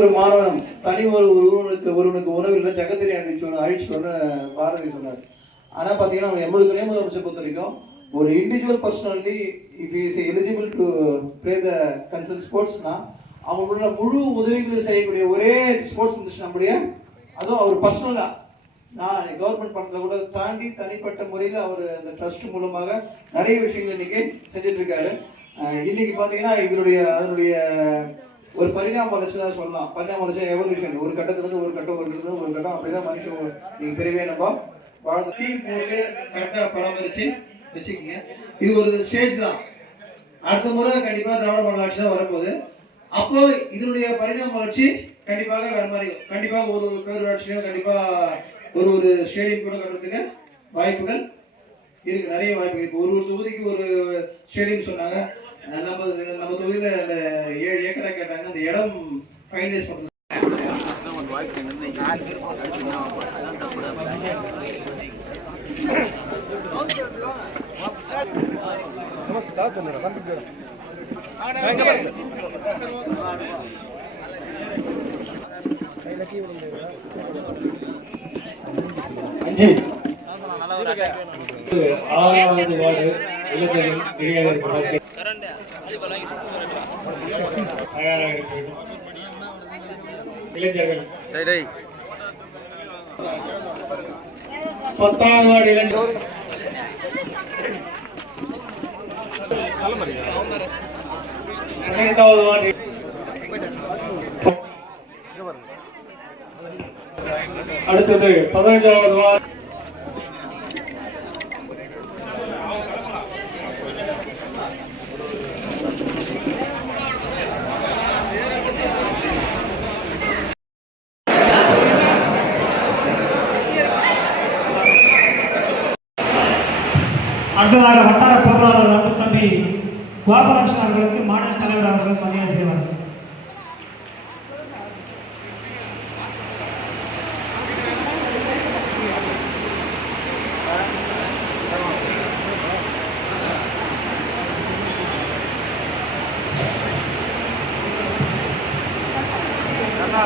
ஒரு மாணவன் தனி ஒருவனுக்கு உணவில்லை ஜகத்திரை அழிச்சுன்னு பாரதி சொன்னார். ஆனால் பார்த்தீங்கன்னா நம்மளுக்கு முதலமைச்சர் பொறுத்த வரைக்கும் ஒரு individual personality if is eligible to play the concern ஸ்போர்ட்ஸ்னா அவங்களோட முழு உதவிகள் செய்யக்கூடிய ஒரே ஸ்போர்ட்ஸ் மினிஸ்டர் நம்முடைய, அதுவும் அவர் பர்சனலாக நான் கவர்மெண்ட் பணத்தில் கூட தாண்டி தனிப்பட்ட முறையில் அவர் அந்த ட்ரஸ்ட் மூலமாக நிறைய விஷயங்கள் இன்னைக்கு செஞ்சுட்டு இருக்காரு. இன்னைக்கு பார்த்தீங்கன்னா அதனுடைய ஒரு பரிணாம வளர்ச்சி தான் சொல்லலாம். பரிணாம வளர்ச்சி எவல்யூஷன், ஒரு கட்டத்துலேருந்து ஒரு கட்டம் அப்படிதான் மனுஷன் நீங்க பெரியவே நம்ம வாழ்ந்து டீம் போட்டு கரெக்டாக பராமரிச்சு வச்சுக்கோங்க. இது ஒரு ஸ்டேஜ் தான். அடுத்த முறை கண்டிப்பாக திராவிட மாடல் ஆட்சி தான் வரப்போகுது. அப்போ இதனுடைய பரிணாம வளர்ச்சி கண்டிப்பாக வேற மாதிரி, கண்டிப்பாக ஒரு பேரூராட்சியும் கண்டிப்பாக ஒரு ஸ்டேடியம் கூட கட்டுறதுக்கு வாய்ப்புகள் இருக்கு, நிறைய வாய்ப்புகள். இப்போ ஒரு தொகுதிக்கு ஒரு ஸ்டேடியம் சொன்னாங்க. நம்ம தொகுதியில அந்த 7 ஏக்கரா கேட்டாங்க. அந்த இடம் ஃபைனலைஸ் பண்ணுறது ஆறாவது வார்டு இளைஞர்கள் ரெடியாக இருக்கிறார்கள், தயாராக இருக்கிறது. இளைஞர்கள் 10ஆவது வார்டு இளைஞர்கள், 12வது வார்டு, அடுத்தது 15வது வார்டு, அடுத்ததாக வட்டார பொருளாளர் அன்பு தம்பி கோபாலகிருஷ்ணன் அவர்களுக்கு மாநில தலைவர் அவர்கள் மரியாதை செய்வார்கள். அண்ணா